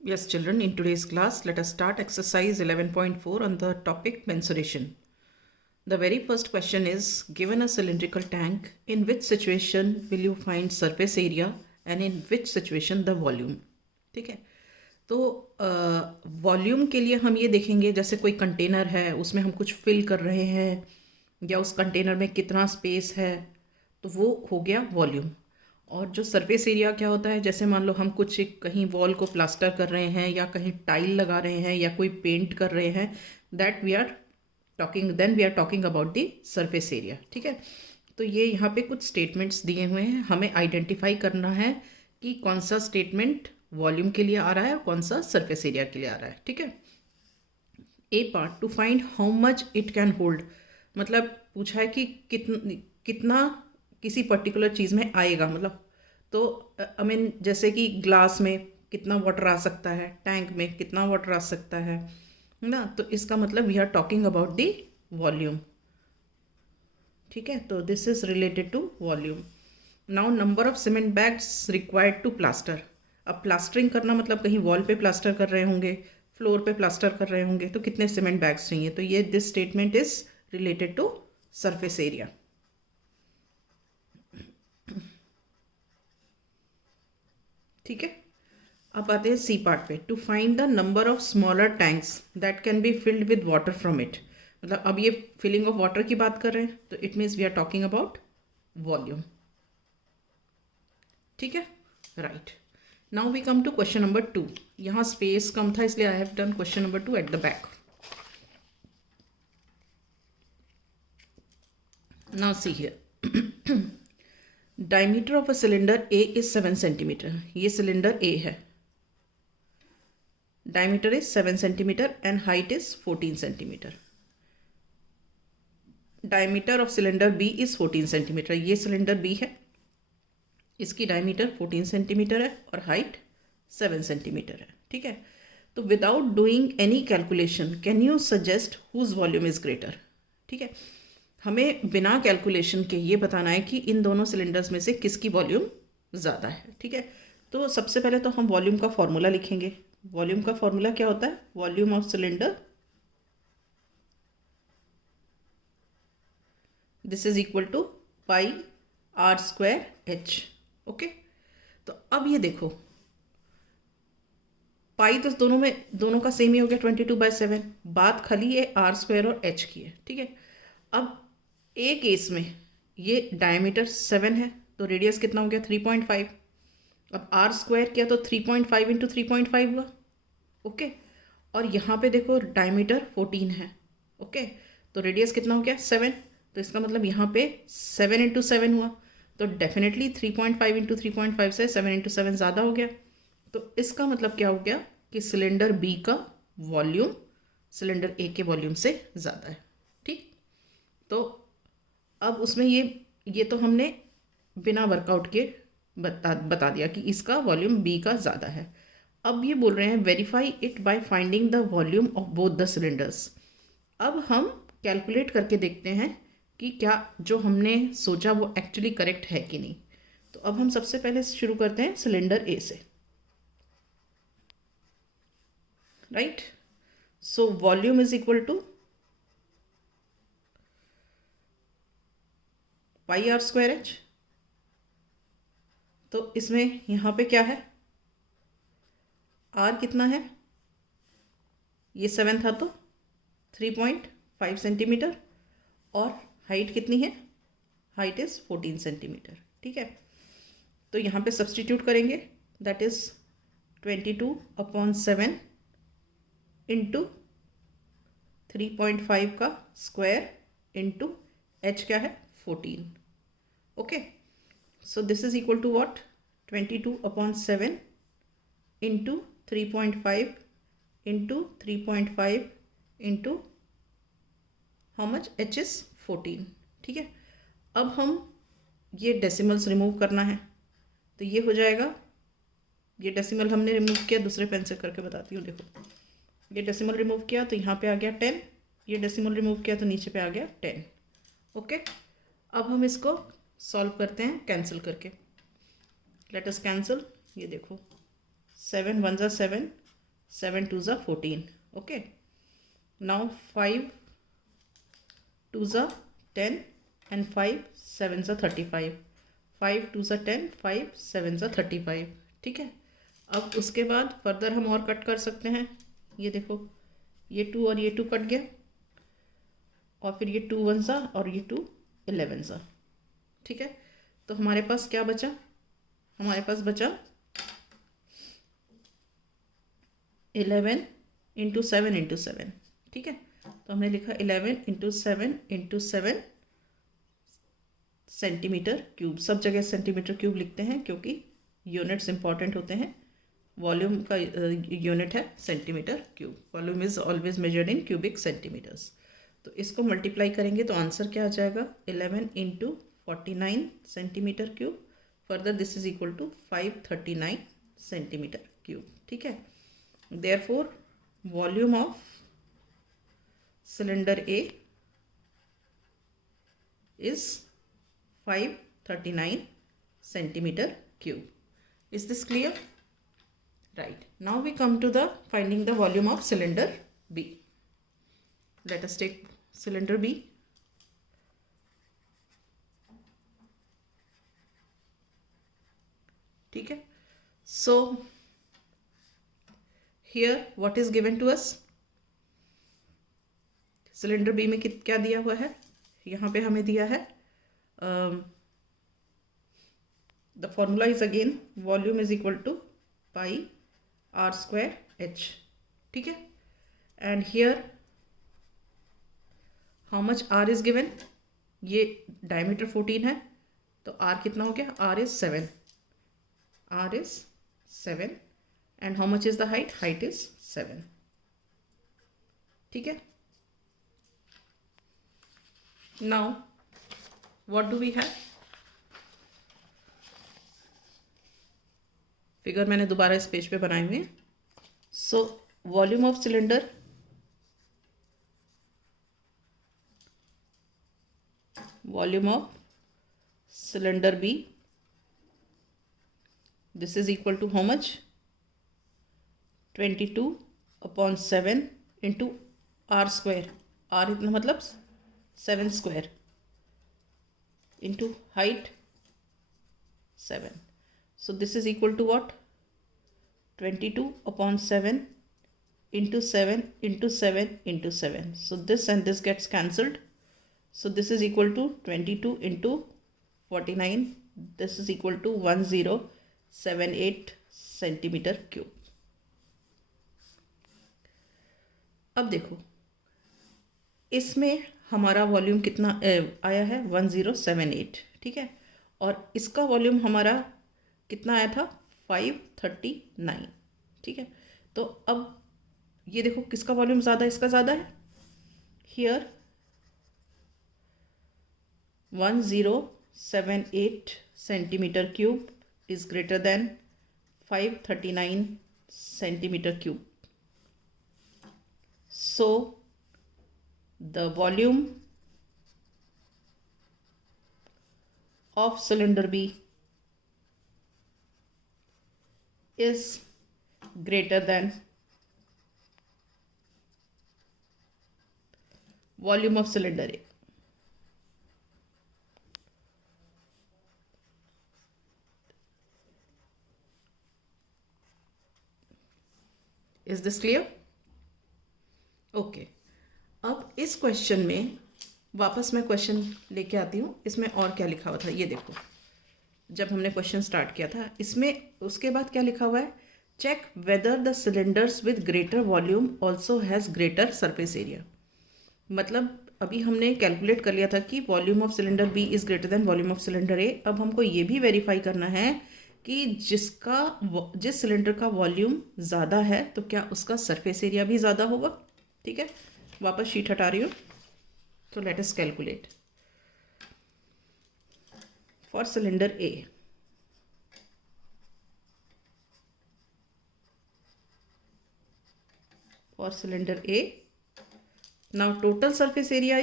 Yes, children, in today's class, let us start exercise 11.4 on the topic mensuration. The very first question is, given a cylindrical tank, in which situation will you find surface area and in which situation the volume? ठीक है, तो volume के लिए हम ये देखेंगे, जैसे कोई कंटेनर है, उसमें हम कुछ फिल कर रहे हैं या उस कंटेनर में कितना स्पेस है, तो वो हो गया वॉल्यूम। और जो सरफेस एरिया क्या होता है, जैसे मान लो हम कुछ कहीं वॉल को प्लास्टर कर रहे हैं या कहीं टाइल लगा रहे हैं या कोई पेंट कर रहे हैं, that we are talking about the surface area. ठीक है, तो ये यहाँ पे कुछ स्टेटमेंट्स दिए हुए हैं, हमें आइडेंटिफाई करना है कि कौन सा स्टेटमेंट वॉल्यूम के लिए आ रहा है और कौन सा सरफेस एरिया के लिए आ रहा है। ठीक है, a part, to find how much it can hold, मतलब पूछा है कि कितना किसी पर्टिकुलर चीज़ में आएगा, मतलब तो आई मीन जैसे कि ग्लास में कितना वाटर आ सकता है, टैंक में कितना वाटर आ सकता है ना, तो इसका मतलब we are talking about the volume. ठीक है, तो this is related to volume. Now number of cement bags required to plaster. अब प्लास्टरिंग करना मतलब कहीं वॉल पे प्लास्टर कर रहे होंगे, फ्लोर पे प्लास्टर कर रहे होंगे, तो कितने सीमेंट बैग्स चाहिए, तो ये this statement is related to surface area. ठीक है, अब आते हैं सी पार्ट पे, to find the number of smaller tanks that can be filled with water from it. मतलब अब ये फिलिंग ऑफ वाटर की बात कर रहे हैं, तो it means we are talking about volume. ठीक है, right. Now we come to question number 2। यहाँ स्पेस कम था इसलिए I have done question number 2 at the back. Now see here, diameter of a cylinder A is 7 centimetre. ये cylinder A है, diameter is 7 centimetre and height is 14 centimetre. Diameter of cylinder B is 14 centimetre. ये cylinder B है, इसकी diameter 14 centimetre है और height 7 centimetre है। ठीक है, तो without doing any calculation can you suggest whose volume is greater. ठीक है, हमें बिना कैलकुलेशन के ये बताना है कि इन दोनों सिलेंडर्स में से किसकी वॉल्यूम ज़्यादा है। ठीक है, तो सबसे पहले तो हम वॉल्यूम का फॉर्मूला लिखेंगे। वॉल्यूम का फॉर्मूला क्या होता है, volume of cylinder this is equal to pi are square H. Okay, तो अब ये देखो, पाई तो दोनों का सेम ही हो गया, 22/7। बात खाली ये आर स्क्वायर और एच की है। ठीक है, अब ए केस में ये डायमीटर 7 है, तो रेडियस कितना हो गया, 3.5। अब आर स्क्वायर किया तो 3.5 इंटू 3.5 हुआ। ओके, और यहाँ पे देखो डायमीटर 14 है। ओके, तो रेडियस कितना हो गया, 7। तो इसका मतलब यहाँ पे 7 इंटू 7 हुआ, तो डेफिनेटली 3.5 इंटू 3.5 से 7 इंटू 7 ज़्यादा हो गया। तो इसका मतलब क्या हो गया कि सिलेंडर बी का वॉल्यूम सिलेंडर ए के वॉल्यूम से ज़्यादा है। ठीक, तो अब उसमें ये तो हमने बिना वर्कआउट के बता दिया कि इसका वॉल्यूम बी का ज़्यादा है। अब ये बोल रहे हैं verify it by finding the volume of both the cylinders. अब हम कैलकुलेट करके देखते हैं कि क्या जो हमने सोचा वो एक्चुअली करेक्ट है कि नहीं। तो अब हम सबसे पहले शुरू करते हैं सिलेंडर ए से। Right, so volume is equal to pi are square H. तो इसमें यहाँ पे क्या है, आर कितना है, ये 7 था तो 3.5 सेंटीमीटर, और हाइट कितनी है, हाइट इज़ 14 सेंटीमीटर। ठीक है, तो यहाँ पे सब्सटीट्यूट करेंगे, दैट इज़ 22/7 इंटू 3.5 का स्क्वायर इंटू एच क्या है, 14। Okay, so this is equal to what, 22/7 into 3.5 into 3.5 into how much, h is 14। ठीक है, अब हम ये डेसिमल्स रिमूव करना है, तो ये हो जाएगा, ये डेसिमल हमने रिमूव किया, दूसरे पेन से करके बताती हूँ। देखो, ये डेसिमल रिमूव किया तो यहाँ पे आ गया 10, ये डेसिमल रिमूव किया तो नीचे पे आ गया 10। ओके, अब हम इसको सॉल्व करते हैं कैंसिल करके। लेट अस कैंसिल, ये देखो 7 1 ज़ा 7, 7 2s are 14. Okay. Now 5 2s are 10 and 5 7s are 35. 5 2s are 10, 5 7s are 35. ठीक है. अब उसके बाद फर्दर हम और कट कर सकते हैं. ये देखो, ये 2 और ये 2 कट गया, और फिर ये 2 1s और ये 2 11s. ठीक है. तो हमारे पास क्या बचा? हमारे पास बचा 11 इंटू 7 इंटू 7. ठीक है. तो हमने लिखा 11 इंटू 7 सेंटीमीटर क्यूब. सब जगह सेंटीमीटर क्यूब लिखते हैं क्योंकि यूनिट्स इंपॉर्टेंट होते हैं. वॉल्यूम का यूनिट है centimetre cube. Volume is always measured in cubic centimetres. तो इसको मल्टीप्लाई करेंगे तो आंसर क्या आ जाएगा? 11 into 49 centimetre cube. Further this is equal to 539 centimetre cube. ठीक है. Therefore volume of cylinder a is 539 centimeter cube. Is this clear? Right. Now we come to the finding the volume of cylinder B. Let us take cylinder B. ठीक है. So here what is given to us? Cylinder B में क्या दिया हुआ है? यहाँ पे हमें दिया है the formula is again volume is equal to pi are square h. ठीक है. And here how much r is given? ये डायमीटर 14 है, तो आर कितना हो गया? R is 7. R is 7 and how much is the height? Height is 7. ठीक है. Now what do we have? Figure मैंने दोबारा इस पेज पे बनाए हुए हैं. So volume of cylinder B, this is equal to how much? 22/7 into r square. R इतना मतलब 7 square into height 7. So this is equal to what? 22/7 into 7 into 7 into 7. So this and this gets cancelled. So this is equal to 22 into 49. This is equal to 1078 centimeter cube. अब देखो, इसमें हमारा volume कितना आया है? 1078. ठीक है. और इसका वॉल्यूम हमारा कितना आया था? 539. ठीक है. तो अब ये देखो, किसका वॉल्यूम ज़्यादा? इसका ज़्यादा है. Here 1078 centimetre cube is greater than 539 centimetre cube. So the volume of cylinder B is greater than volume of cylinder A. Is this clear? Okay. अब इस क्वेश्चन में वापस मैं क्वेश्चन लेके आती हूँ. इसमें और क्या लिखा हुआ था ये देखो. जब हमने क्वेश्चन स्टार्ट किया था इसमें उसके बाद क्या लिखा हुआ है? Check whether the cylinders with greater volume also has greater surface area. मतलब अभी हमने कैलकुलेट कर लिया था कि volume of cylinder B is greater than volume of cylinder A. अब हमको ये भी वेरीफाई करना है कि जिस सिलेंडर का वॉल्यूम ज़्यादा है तो क्या उसका सरफेस एरिया भी ज़्यादा होगा. ठीक है. वापस शीट हटा रही हूँ. तो let us calculate for cylinder A. For cylinder A, now total surface area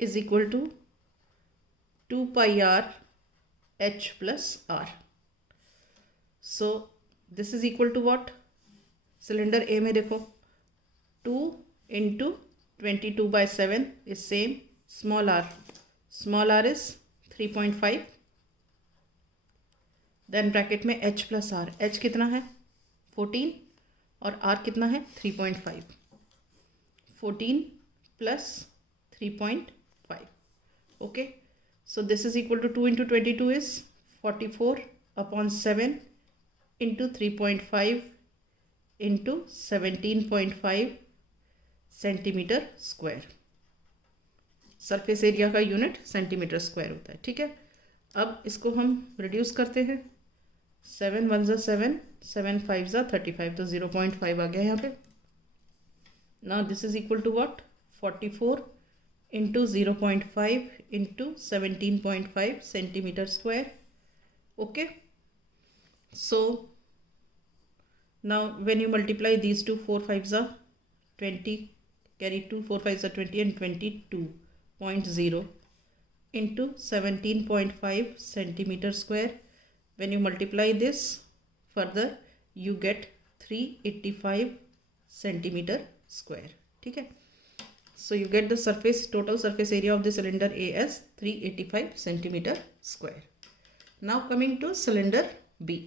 is equal to 2 pi r h plus r. So this is equal to what? Cylinder A में देखो 2 into 22/7 is same. Small r is 3.5. Then bracket में h plus r. h कितना है 14 और r कितना है 3.5. 14 plus 3.5. Okay, so this is equal to 2 into 22 is 44/7 into 3.5 into 17.5 centimetre square. Surface area का unit centimetre square होता है. ठीक है, अब इसको हम रिड्यूस करते हैं. 7 1 ज़ा 7, 7 5 ज़ा 35, तो 0.5 आ गया यहाँ पे. Now this is equal to what? 44 into 0.5 into 17.5 centimeter square. Okay, so now when you multiply these two, 4 5 are 20, carry 2, 4 5 are 20 and 22.0 into 17.5 centimeter square. When you multiply this further, you get 385 centimeter square. ठीक है, so you get the total surface area of the cylinder A as 385 centimeter square. Now coming to cylinder B.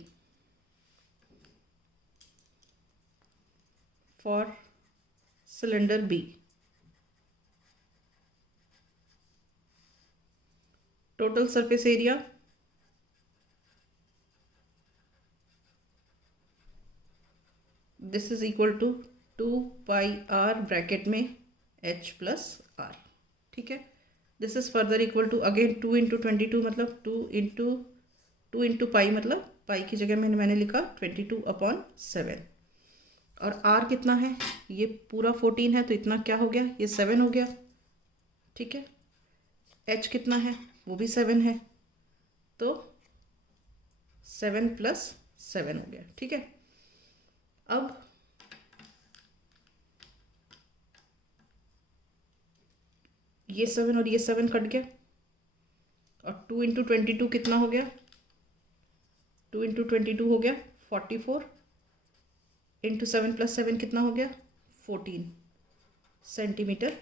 For cylinder B, total surface area this is equal to 2 pi r bracket में h plus r. ठीक है, this is further equal to again 2 into 22 मतलब 2 into pi मतलब पाई की जगह में मैंने लिखा 22/7. और r कितना है, ये पूरा 14 है तो इतना क्या हो गया, ये 7 हो गया. ठीक है, h कितना है, वो भी 7 है, तो 7 + 7 हो गया. ठीक है, अब ये 7 और ये 7 कट गया और 2 into 22 कितना हो गया, 2 into 22 हो गया 44 into 7 + 7 कितना हो गया 14 सेंटीमीटर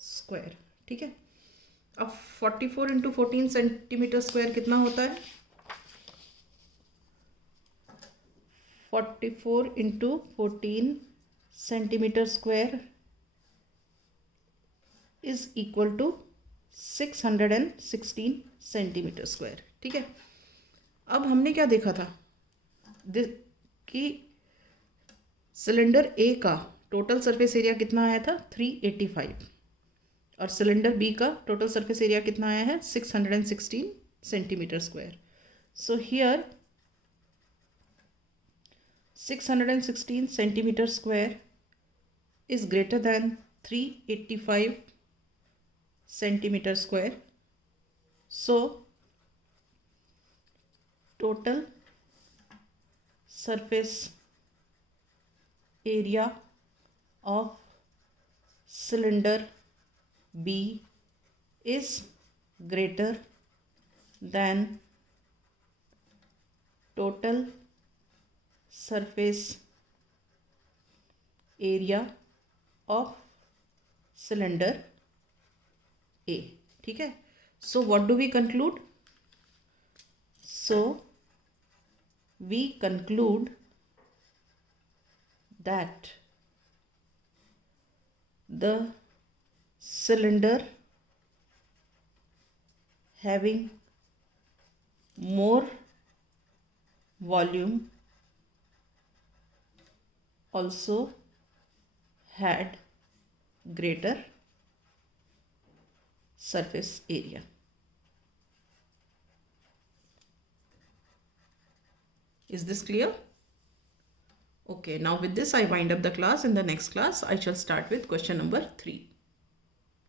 स्क्वायर. ठीक है, अब 44 into 14 सेंटीमीटर स्क्वायर कितना होता है, 44 into 14 centimetre square is equal to 616 centimetre square. ठीक है, अब हमने क्या देखा था कि सिलेंडर ए का टोटल सरफेस एरिया कितना आया था 385 और सिलेंडर बी का टोटल सरफेस एरिया कितना आया है 616 centimetre square. So here 616 centimetre square is greater than 385 centimeter square. So total surface area of cylinder B is greater than total surface area of cylinder A. ठीक है, so what do we conclude? So we conclude that the cylinder having more volume also had greater surface area. Is this clear? Okay, now with this I wind up the class. In the next class I shall start with question number 3.